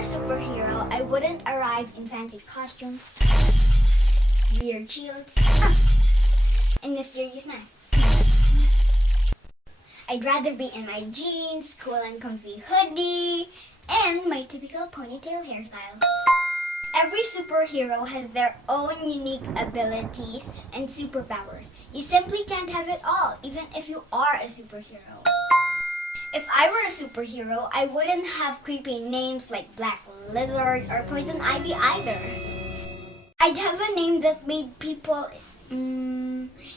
a superhero, I wouldn't arrive in fancy costumes, weird shields, and mysterious masks. I'd rather be in my jeans, cool and comfy hoodie, and my typical ponytail hairstyle. Every superhero has their own unique abilities and superpowers. You simply can't have it all, even if you are a superhero. If I were a superhero, I wouldn't have creepy names like Black Lizard or Poison Ivy either. I'd have a name that made people,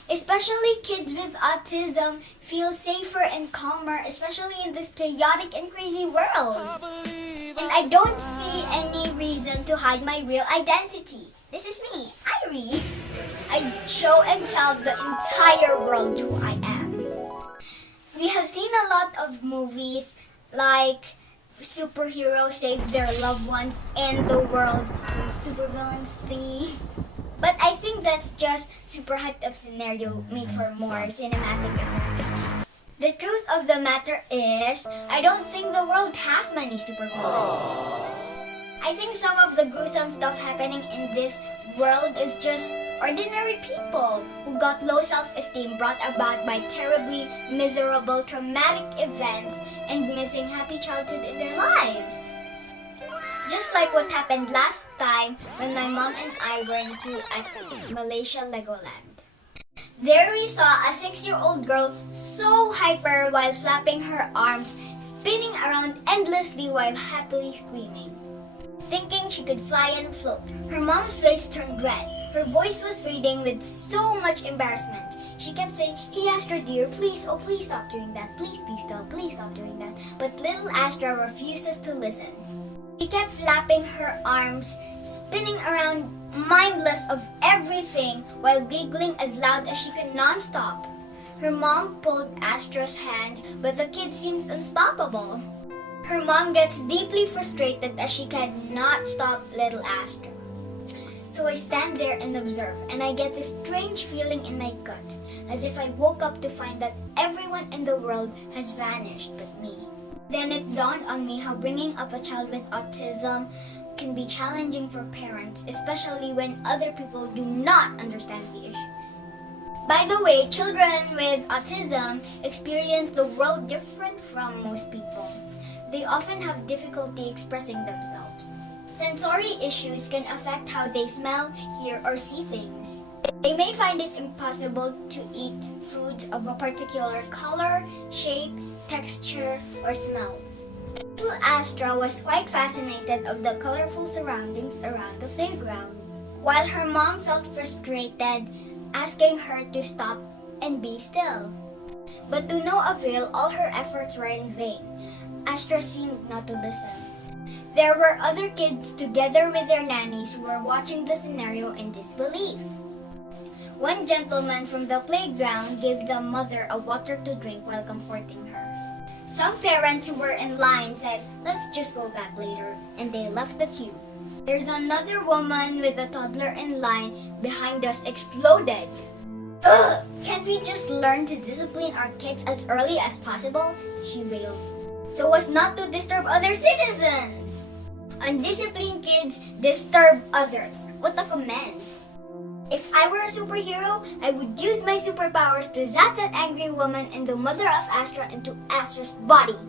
especially kids with autism, feel safer and calmer, especially in this chaotic and crazy world. And I don't see any reason to hide my real identity. This is me, Iree. I show and tell the entire world who I am. We have seen a lot of movies like superheroes save their loved ones and the world from supervillains thingy. But I think that's just super hyped up scenario made for more cinematic effects. The truth of the matter is, I don't think the world has many supervillains. I think some of the gruesome stuff happening in this world is just ordinary people who got low self-esteem brought about by terribly miserable traumatic events and missing happy childhood in their lives. Just like what happened last time when my mom and I were into a Malaysia Legoland. There we saw a 6-year-old girl so hyper while flapping her arms, spinning around endlessly while happily screaming. Thinking she could fly and float, her mom's face turned red. Her voice was fading with so much embarrassment. She kept saying, "Hey Astra dear, please, oh please stop doing that. Please be still, please stop doing that." But little Astra refuses to listen. She kept flapping her arms, spinning around mindless of everything while giggling as loud as she could non-stop. Her mom pulled Astra's hand, but the kid seems unstoppable. Her mom gets deeply frustrated as she cannot stop little Astra. So I stand there and observe, and I get this strange feeling in my gut, as if I woke up to find that everyone in the world has vanished but me. Then it dawned on me how bringing up a child with autism can be challenging for parents, especially when other people do not understand the issues. By the way, children with autism experience the world different from most people. They often have difficulty expressing themselves. Sensory issues can affect how they smell, hear, or see things. They may find it impossible to eat foods of a particular color, shape, texture, or smell. Little Astra was quite fascinated of the colorful surroundings around the playground, while her mom felt frustrated, asking her to stop and be still. But to no avail, all her efforts were in vain. Astra seemed not to listen. There were other kids together with their nannies who were watching the scenario in disbelief. One gentleman from the playground gave the mother a water to drink while comforting her. Some parents who were in line said, "Let's just go back later," and they left the queue. There's another woman with a toddler in line behind us exploded. "Ugh! Can't we just learn to discipline our kids as early as possible?" she wailed. "So as not to disturb other citizens." Undisciplined kids disturb others. What a comment. If I were a superhero, I would use my superpowers to zap that angry woman and the mother of Astra into Astra's body.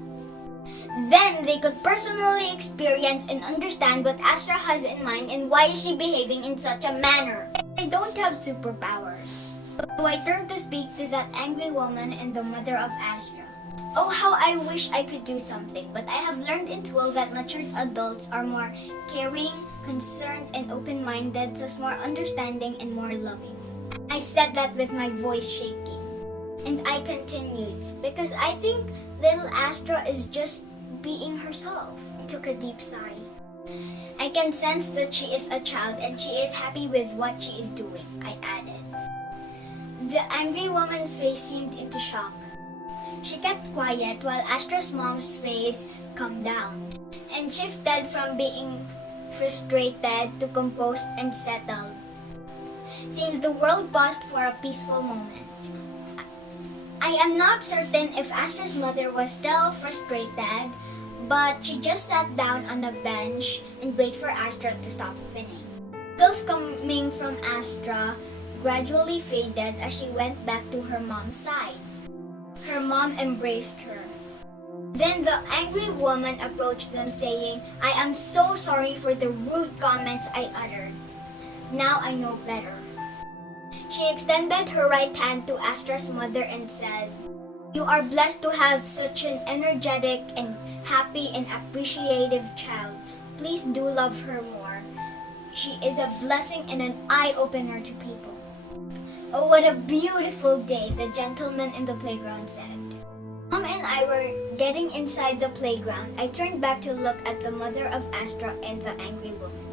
Then they could personally experience and understand what Astra has in mind and why is she behaving in such a manner. I don't have superpowers. So I turned to speak to that angry woman and the mother of Astra. Oh, how I wish I could do something, but I have learned in school that matured adults are more caring, concerned, and open-minded, thus more understanding and more loving. I said that with my voice shaking. And I continued, because I think little Astra is just being herself. I took a deep sigh. I can sense that she is a child and she is happy with what she is doing, I added. The angry woman's face seemed into shock. She kept quiet while Astra's mom's face calmed down and shifted from being frustrated to composed and settled. Seems the world paused for a peaceful moment. I am not certain if Astra's mother was still frustrated, but she just sat down on a bench and waited for Astra to stop spinning. Giggles coming from Astra gradually faded as she went back to her mom's side. Her mom embraced her. Then the angry woman approached them saying, "I am so sorry for the rude comments I uttered. Now I know better." She extended her right hand to Astra's mother and said, "You are blessed to have such an energetic and happy and appreciative child. Please do love her more. She is a blessing and an eye-opener to people." "Oh, what a beautiful day," the gentleman in the playground said. Mom and I were getting inside the playground. I turned back to look at the mother of Astra and the angry woman.